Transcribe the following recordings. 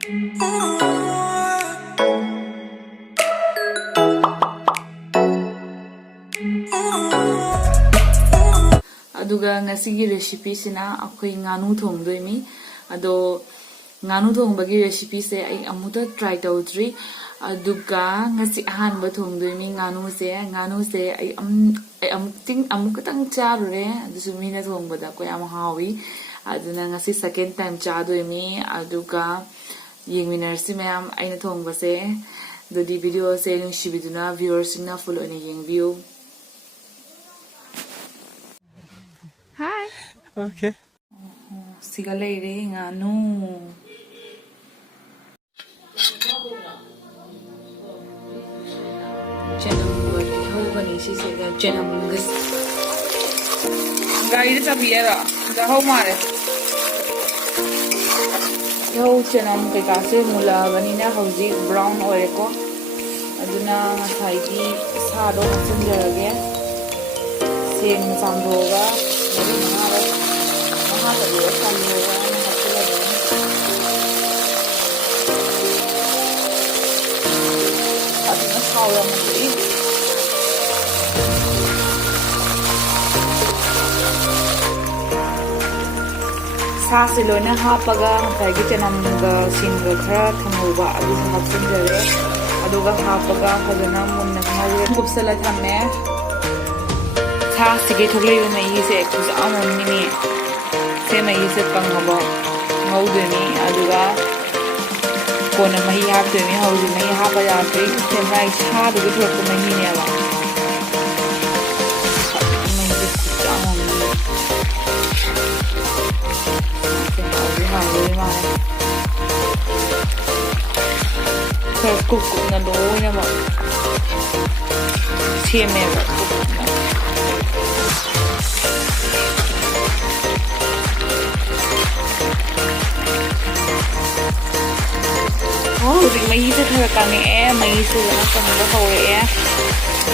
aduga ngasigi recipe sina akhoi nganu thongdoimi ado nganu thongbagi recipe se ai amuta try tawdri aduga ngasi ahanba thongdoimi nganu se ai amukatang charure adusu mina thongbada ko yam hawi aduna ngasi second time chadoimi aduga yengminarsi mayam aina thongbase dodi video se nungshibiduna viewers na follow ni yengview. Hi. Okay. Siga leire nganu. Jenam gari hau bani si se jenam gas. Gari de sabiera. Da hau mare. Hau jenam ke kase mula bani na hauji brown oil ko. Aduna ngasai di sa do sanjarage. Sen samroga. Sa loina hapaga ngai chanamga singa khara thamuba adu hapsinjare aduga hapaga hadana munna ngawre kupsala thamme sa sige thogle mai se kus amon mini se mai se pangaba ngawdeni aduga kona mai hapdeni hauji mai hapa ya pe se mai sa du thok ko mai ne ba mai se kus amon Kuk na doon naman. Siyeme ba? Hujik may isa thara kami may isa na kami kawe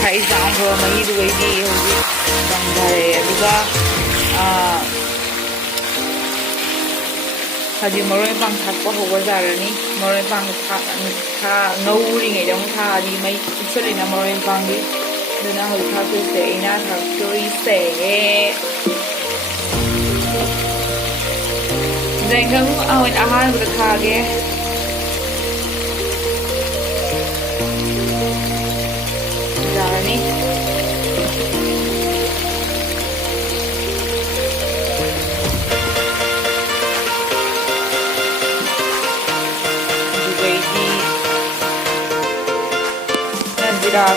kai jang ko may duway di hujik banggare diba Haji moray pang thakpa hoga jarani moray pang tha ngawri ngai dong tha di mai chuli na moray pang di duna hoi tha tu se ina tha choi se deng kang awin ahan bu tha ge jarani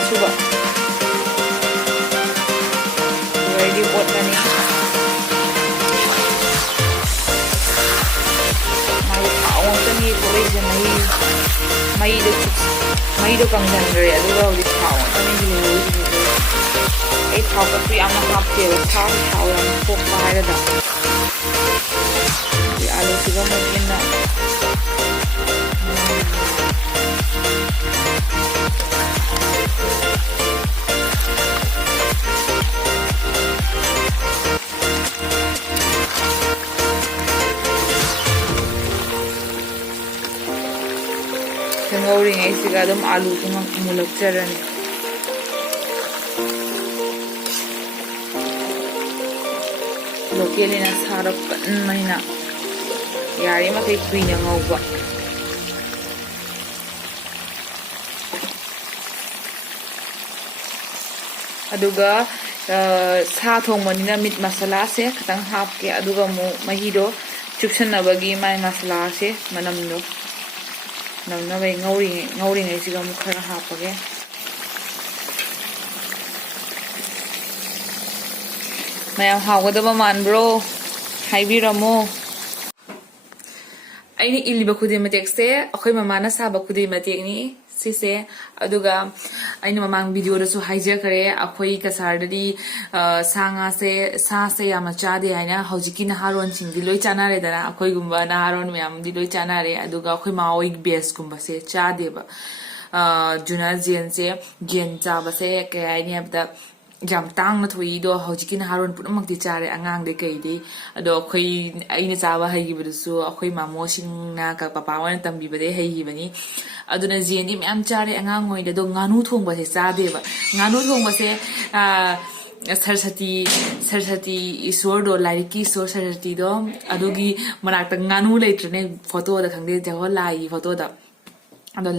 suba ready buat nani mai awon tani koi je mai do kang jan re adu ga udi awon tani ni ai thau ka tu am hap te thau am pok mai da di alu siga mo inna ngawri ngai siga dum alu tung mulak charan lokeli na sarap mahina yari makai kuina ngawba aduga sa thongmanina mit masala se khatang hapke aduga mu mahido chuksanabagi mai masala se manamno namna bai ngawri ngai siga mu khara hapage mayam hawgadaba manbro haibiramo aini iliba khudi matek se akhoi mamana saba khudi matek ni sise aduga aina mamang video da su haija kare akhoi kasardadi sanga se yama chade aina hojiki na haron singdi loi chana re dana akhoi gumba na haron myam di loi chana re aduga akhoi maoi base gumba se chade ba juna jen se jen cha ba se ke aini abda ꯌꯥꯝ ꯇꯥꯡꯅ ꯊꯣꯛꯏꯗꯣ ꯍꯧꯖꯤꯛꯀꯤ ꯅꯍꯥꯔꯣꯟ ꯄꯨꯝꯅꯃꯛꯇꯤ ꯆꯥꯔꯦ ꯑꯉꯥꯡꯗꯤ ꯀꯩꯗꯤ ꯑꯗꯣ ꯑꯩꯅ ꯆꯥꯕ ꯍꯩꯈꯤꯕꯗꯨꯁꯨ ꯑꯩꯈꯣꯏ ꯃꯥꯃꯣꯁꯤꯡꯅ ꯄꯄꯥ ꯍꯣꯏꯅ ꯇꯝꯕꯤꯕꯗꯩ ꯍꯩꯈꯤꯕꯅꯤ ꯑꯗꯨꯅ ꯖꯦꯟꯗꯤ ꯃꯌꯥꯝ ꯆꯥꯔꯦ ꯑꯉꯥꯡ ꯑꯣꯏꯔꯤꯉꯩꯗ ꯑꯗꯣ ꯉꯥꯅꯨ ꯊꯣꯡꯕꯁꯦ ꯆꯥꯗꯦꯕ ꯉꯥꯅꯨ ꯊꯣꯡꯕꯁꯦ ꯁꯔꯁꯇꯤ ꯏꯁꯣꯔꯗꯣ ꯂꯥꯏꯔꯤꯛꯀꯤ ꯏꯁꯣꯔ ꯁꯔꯁꯇꯤꯗꯣ ꯑꯗꯨꯒꯤ ꯃꯅꯥꯛꯇ ꯉꯥꯅꯨ ꯂꯩꯇ꯭ꯔꯅꯦ ꯐꯣꯇꯣꯗ ꯈꯪꯗꯦ ꯖꯋꯍꯔ ꯂꯥꯏꯒꯤ ꯐꯣꯇꯣꯗ ꯑꯗꯣ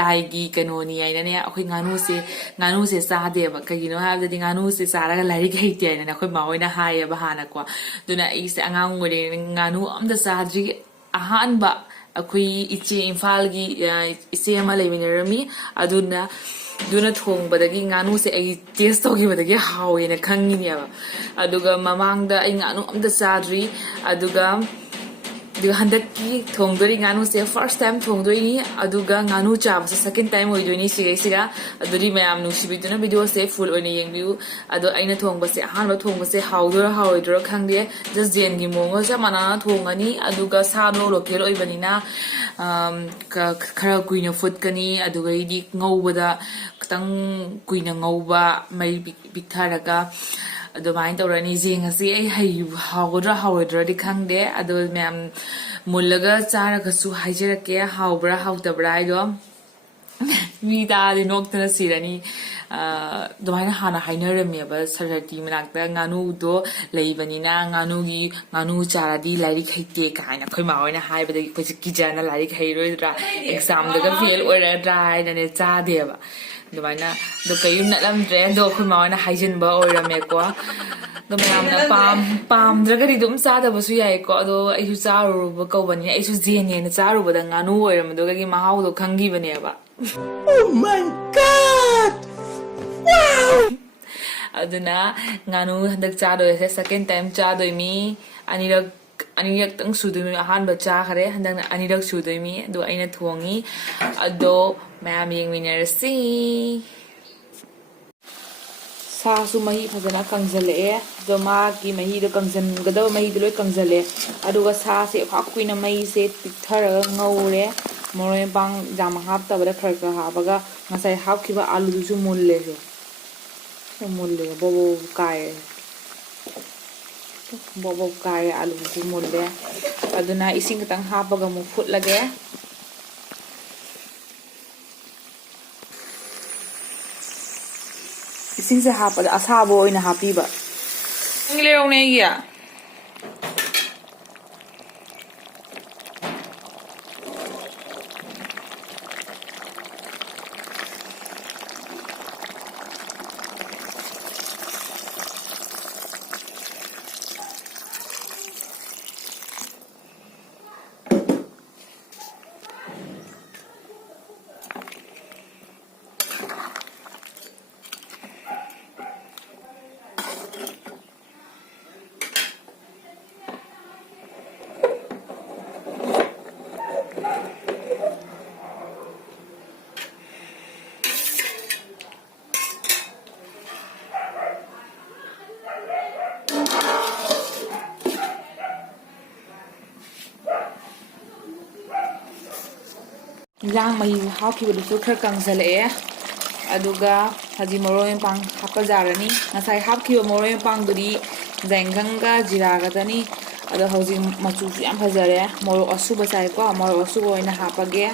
ꯂꯥꯏꯒꯤ ꯀꯩꯅꯣꯅꯤ ꯍꯥꯏꯅꯅꯦ ꯑꯩꯈꯣꯏ ꯉꯥꯅꯨꯁꯦ ꯆꯥꯗꯦꯕ ꯀꯩꯒꯤꯅꯣ ꯍꯥꯏꯕꯗꯗꯤ ꯉꯥꯅꯨꯁꯦ ꯆꯥꯔꯒ ꯂꯥꯏꯔꯤꯛ ꯍꯩꯇꯦ ꯍꯥꯏꯅꯅꯦ ꯑꯩꯈꯣꯏ ꯃꯥ ꯍꯣꯏꯅ ꯍꯥꯏꯌꯦꯕ ꯍꯥꯟꯅꯀꯣ ꯑꯗꯨꯅ ꯑꯩꯁꯦ ꯑꯉꯥꯡ ꯑꯣꯏꯔꯤꯉꯩꯗ ꯉꯥꯅු ꯑꯝꯇ ꯆꯥꯗ꯭ꯔꯤ ꯑꯍꯥꯟꯕ ꯑꯩꯈꯣꯏ ꯏꯆꯦ ꯏꯝꯐꯥꯜꯒꯤ ꯏꯆꯦ ꯑꯃ ꯂꯩꯃꯤꯟꯅꯔꯝꯃꯤ ꯑꯗꯨꯅ ꯊꯣꯡꯕꯗꯒꯤ ꯉꯥꯅꯨꯁꯦ ꯑꯩ ꯇꯦꯁ ꯇꯧꯈꯤꯕꯗꯒꯤ ꯍꯥꯎꯋꯦꯅ ꯈꯪꯉꯤꯅꯦꯕ ꯑꯗꯨꯒ ꯃꯃꯥꯡꯗ ꯑꯩ ꯉꯥꯅꯨ ꯑꯝꯇ ꯆꯥꯗ꯭ꯔꯤ ꯑꯗꯨꯒ ꯍꯟꯗꯛꯀꯤ ꯊꯣꯡꯗꯣꯔꯤ ꯉꯥꯅꯨꯁꯦ ꯐꯥꯔꯁ ꯇꯥꯏꯝ ꯊꯣꯡꯗꯣꯏꯅꯤ ꯑꯗꯨꯒ ꯉꯥꯅꯨ ꯆꯥꯕꯁꯦ ꯁꯦꯀꯦꯟ ꯇꯥꯏꯝ ꯑꯣꯏꯗꯣꯏꯅꯤ ꯁꯤꯒꯩꯁꯤꯒ ꯑꯗꯨꯗꯤ ꯃꯌꯥꯝ ꯅꯨꯡꯁꯤꯕꯤꯗꯨꯅ ꯚꯤꯗꯤꯑꯣꯁꯦ ꯐꯨꯜ ꯑꯣꯏꯅ ꯌꯦꯡꯕꯤꯌꯨ ꯑꯗꯣ ꯑꯩꯅ ꯊꯣꯡꯕꯁꯦ ꯑꯍꯥꯟꯕ ꯊꯣꯡꯕꯁꯦ ꯍꯥꯎꯗꯣꯏꯔꯥ ꯍꯥꯎꯔꯣꯏꯗꯣꯏꯔꯥ ꯈꯪꯗꯦ ꯖꯁ ꯖꯦꯟꯒꯤ ꯃꯑꯣꯡꯒ ꯆꯞ ꯃꯥꯟꯅꯅ ꯊꯣꯡꯉꯅꯤ ꯑꯗꯨꯒ ꯁꯥꯗꯣ ꯂꯣꯀꯦꯜ ꯑꯣꯏꯕꯅꯤ나 ꯈꯔ ꯀꯨꯏꯅ ꯐꯨꯠꯀꯅꯤ ꯑꯗꯨꯒꯩꯗꯤ ꯉꯧꯕꯗ ꯈꯤꯇꯪ ꯀꯨꯏꯅ ꯉꯧꯕ ꯃꯩ ꯄꯤꯛꯊꯔꯒ ꯑꯗꯨꯃꯥꯏꯅ ꯇꯧꯔꯅꯤ ꯖꯦꯡ ꯑꯁꯤ ꯑꯩ ꯍꯥꯎꯒꯗ꯭ꯔꯥ ꯍꯥꯎꯔꯣꯏꯗ꯭ꯔꯗꯤ ꯈꯪꯗꯦ ꯑꯗꯣ ꯃꯌꯥꯝ ꯃꯨꯜꯂꯒ ꯆꯥꯔꯒꯁꯨ ꯍꯥꯏꯖꯔꯛꯀꯦ ꯍꯥꯎꯕ꯭ꯔꯥ ꯍꯥꯎꯇꯕ꯭ꯔꯥ ꯍꯥꯏꯗꯣ ꯃꯤ ꯇꯥꯔꯗꯤ ꯅꯣꯛꯇꯅ ꯁꯤꯔꯅꯤ ꯑꯗꯨꯃꯥꯏꯅ ꯍꯥꯟꯅ ꯍꯥꯏꯅꯔꯝꯃꯦꯕ ꯁꯔꯁꯇꯤ ꯃꯅꯥꯛꯇ ꯉꯥꯅꯨꯗꯣ ꯂꯩꯕꯅꯤꯅ ꯉꯥꯅꯨ ꯆꯥꯔꯗꯤ ꯂꯥꯏꯔꯤꯛ ꯍꯩꯇꯦ ꯀꯥꯏꯅ ꯑꯩꯈꯣꯏ ꯃꯥ ꯍꯣꯏꯅ ꯍꯥꯏꯕꯗꯒꯤ ꯑꯩꯈꯣꯏꯁꯦ ꯀꯤꯖꯅ ꯂꯥꯏꯔꯤꯛ ꯍꯩꯔꯣꯏꯗ꯭ꯔꯥ ꯑꯦꯛꯖꯥꯝꯗꯒ ꯐꯦꯜ ꯑꯣꯏꯔꯗ꯭ꯔꯥ ꯍꯥꯏꯅꯅꯦ ꯆꯥꯗꯦꯕ ꯑꯗꯨꯃꯥꯏꯅ ꯑꯗꯣ ꯀꯩꯝ ꯅꯠꯂꯝꯗ꯭ꯔꯦ ꯑꯗꯣ ꯑꯩꯈꯣꯏ ꯃꯥ ꯍꯣꯏꯅ ꯍꯥꯏꯖꯤꯟꯕ ꯑꯣꯏꯔꯝꯃꯦꯀꯣ ꯑꯗꯣ ꯃꯌꯥꯝꯅ ꯄꯥꯝꯗ꯭ꯔꯒꯗꯤ ꯑꯗꯨꯝ ꯆꯥꯗꯕꯁꯨ ꯌꯥꯏꯀꯣ ꯑꯗꯣ ꯑꯩꯁꯨ ꯆꯥꯔꯨꯕ ꯀꯧꯕꯅꯤꯅ ꯑꯩꯁꯨ ꯖꯦꯟꯅꯦꯅ ꯆꯥꯔꯨꯕꯗ ꯉꯥꯅꯨ ꯑꯣꯏꯔꯝꯕꯗꯨꯒꯤ ꯃꯍꯥꯎꯗꯣ ꯈꯪꯈꯤꯕꯅꯦꯕ Oh my God! Wow! ꯑꯗꯨꯅ ꯉꯥꯅꯨ ꯍꯟꯗꯛ ꯆꯥꯗꯣꯏꯁꯦ ꯁꯦꯀꯦꯟ ꯇꯥꯏꯝ ꯆꯥꯗꯣꯏꯃꯤ ꯑꯅꯤꯔꯛꯇꯪ ꯁꯨꯗꯣꯏꯃꯤ ꯑꯍꯥꯟꯕ ꯆꯥꯈꯔꯦ ꯍꯟꯗꯛꯅ ꯑꯅꯤꯔꯛ ꯁꯨꯗꯣꯏꯃꯤ ꯑꯗꯣ ꯑꯩꯅ ꯊꯣꯡꯉꯤ ꯑꯗꯣ ꯃꯌꯥꯝ ꯌꯦꯡꯃꯤꯟꯅꯔꯁꯤ ꯁꯥꯁꯨ ꯃꯍꯤ ꯐꯖꯅ ꯀꯪꯁꯤꯜꯂꯛꯑꯦ ꯑꯗꯣ ꯃꯥꯒꯤ ꯃꯍꯤꯗꯣ ꯀꯪꯁꯤꯟꯒꯗꯕ ꯃꯍꯤꯗꯣ ꯂꯣꯏ ꯀꯪꯁꯤꯜꯂꯦ ꯑꯗꯨꯒ ꯁꯥꯁꯦ ꯐꯥꯛ ꯀꯨꯏꯅ ꯃꯩꯁꯦ ꯄꯤꯛꯊꯔꯒ ꯉꯧꯔꯦ ꯃꯔꯣꯏ ꯃꯄꯥꯡ ꯌꯥꯝ ꯍꯥꯞꯇꯕꯗ ꯈꯔ ꯍꯥꯞꯄꯒ ꯉꯁꯥꯏ ꯍꯥꯞꯈꯤꯕ ꯑꯥꯂꯨꯗꯨꯁꯨ ꯃꯨꯜꯂꯦꯁꯦ ꯃꯨꯜꯂꯦ ꯕꯣꯕꯣ ꯀꯥꯏꯔꯦ ꯕꯣꯕꯣ ꯀꯥꯏꯔꯦ ꯑꯥꯂꯨꯗꯨꯁꯨ ꯃꯨꯜꯂꯦ ꯑꯗꯨꯅ ꯏꯁꯤꯡ ꯈꯤꯇꯪ ꯍꯥꯞꯄꯒ ꯑꯃꯨꯛ ꯐꯨꯠꯂꯒꯦ ꯏꯁꯤꯡꯁꯦ ꯍꯥꯞꯄꯗ ꯑꯁꯥꯕ ꯑꯣꯏꯅ ꯍꯥꯞꯄꯤꯕ ꯂꯩꯔꯧꯅꯦ ꯑꯩꯒꯤ ꯏꯟꯖꯥꯡ ꯃꯍꯤ ꯍꯥꯞꯈꯤꯕꯗꯨꯁꯨ ꯈꯔ ꯀꯪꯁꯤꯜꯂꯛꯑꯦ ꯑꯗꯨꯒ ꯍꯧꯖꯤꯛ ꯃꯔꯣꯏ ꯃꯄꯥꯡ ꯍꯥꯞꯄ ꯌꯥꯔꯅꯤ ꯉꯁꯥꯏ ꯍꯥꯞꯈꯤꯕ ꯃꯔꯣꯏ ꯃꯄꯥꯡꯗꯨꯗꯤ ꯖꯦꯡꯒꯪꯒ ꯖꯤꯔꯥꯒꯗꯅꯤ ꯑꯗꯣ ꯍꯧꯖꯤꯛ ꯃꯆꯨꯁꯨ ꯌꯥꯝ ꯐꯖꯔꯦ ꯃꯣꯔꯣꯛ ꯑꯁꯨꯕ ꯆꯥꯏꯀꯣ ꯃꯣꯔꯣꯛ ꯑꯁꯨꯕ ꯑꯣꯏꯅ ꯍꯥꯞꯄꯒꯦ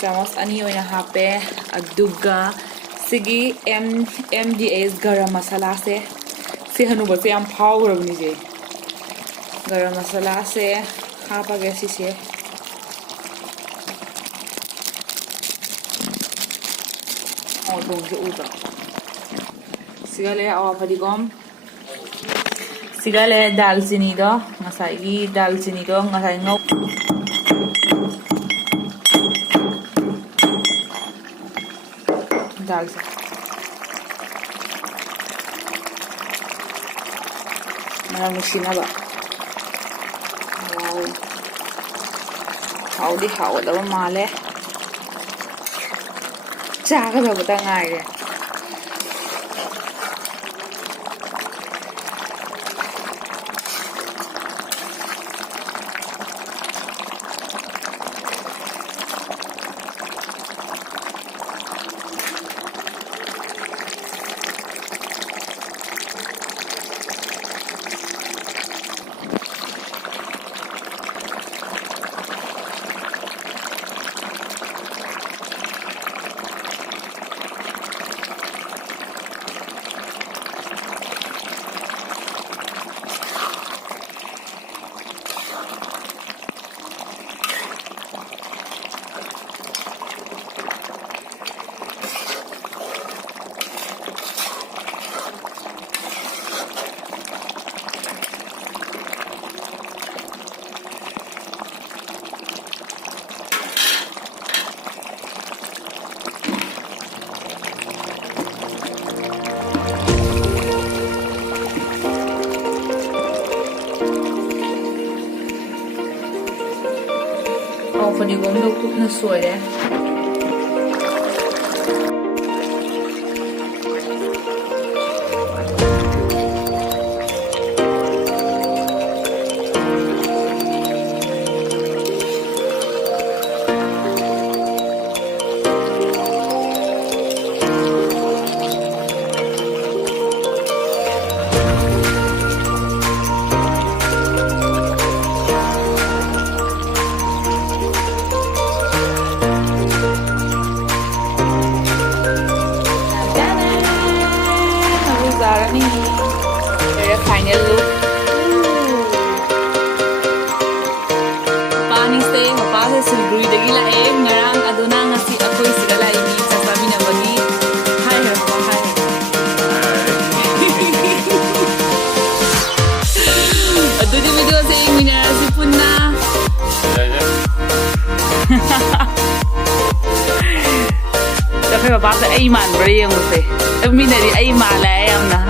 ꯆꯥꯃꯁ 2 ꯑꯣꯏꯅ ꯍꯥꯞꯄꯦ ꯑꯗꯨꯒ ꯁꯤꯒꯤ MDH ꯒꯔꯝ ꯃꯁꯥꯂꯥꯁꯦ ꯁꯤ ꯍꯅꯨꯕꯁꯦ ꯌꯥꯝ ꯐꯥꯎꯈ꯭ꯔꯕꯅꯤꯁꯦ ꯒꯔꯝ ꯃꯁꯥꯂꯥꯁꯦ ꯍꯥꯞꯄꯒꯦ ꯁꯤꯁꯦ ꯊꯣꯡꯁꯦ ꯎꯗ꯭ꯔꯣ ꯁꯤꯒ ꯂꯩꯔꯦ ꯑꯋꯥ ꯐꯗꯤꯒꯣꯝ ꯁꯤꯒ ꯂꯩꯔꯦ ꯗꯥꯜꯆꯤꯅꯤꯗꯣ ꯉꯁꯥꯏꯒꯤ ꯗꯥꯜꯆꯤꯅꯤꯗꯣ ꯉꯁꯥꯏ ꯗꯥꯜꯁꯦ ꯃꯅꯝ ꯅꯨꯡꯁꯤꯅꯕ ꯍꯥꯎꯗꯤ ꯍꯥꯎꯒꯗꯕ ꯃꯥꯜꯂꯦ ꯆꯥꯒꯗꯕꯇ ꯉꯥꯏꯔꯦ ꯐꯗꯤꯒꯣꯝꯗꯣ ꯀꯨꯞꯅ ꯁꯣꯏꯔꯦ final look. Mapani mapasa Siliguri dagi lae ngarang aduna ngasi ako'y sigala ini sasabi na bagi hi herba hi. Aduna video sa minarasi punna. Tapi mapasa ay man bari yung usi. Minari ay mala ayam na.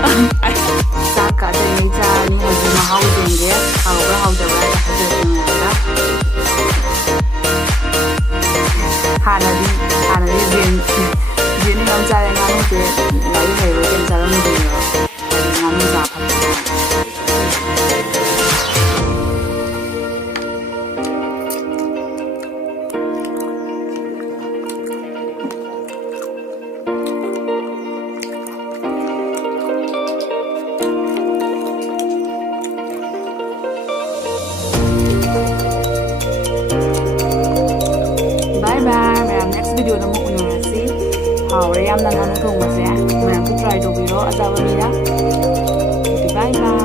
Saka sa nita ni hadi mahau denge hauga haudaba da hajjin yara hanadi zin ngam sa ngam ke ngai hai ro ken sa ram de ngam sa phat video na mo unasi hawre yam na nganu thong ma se ma ku try do biro ajawa mira bye bye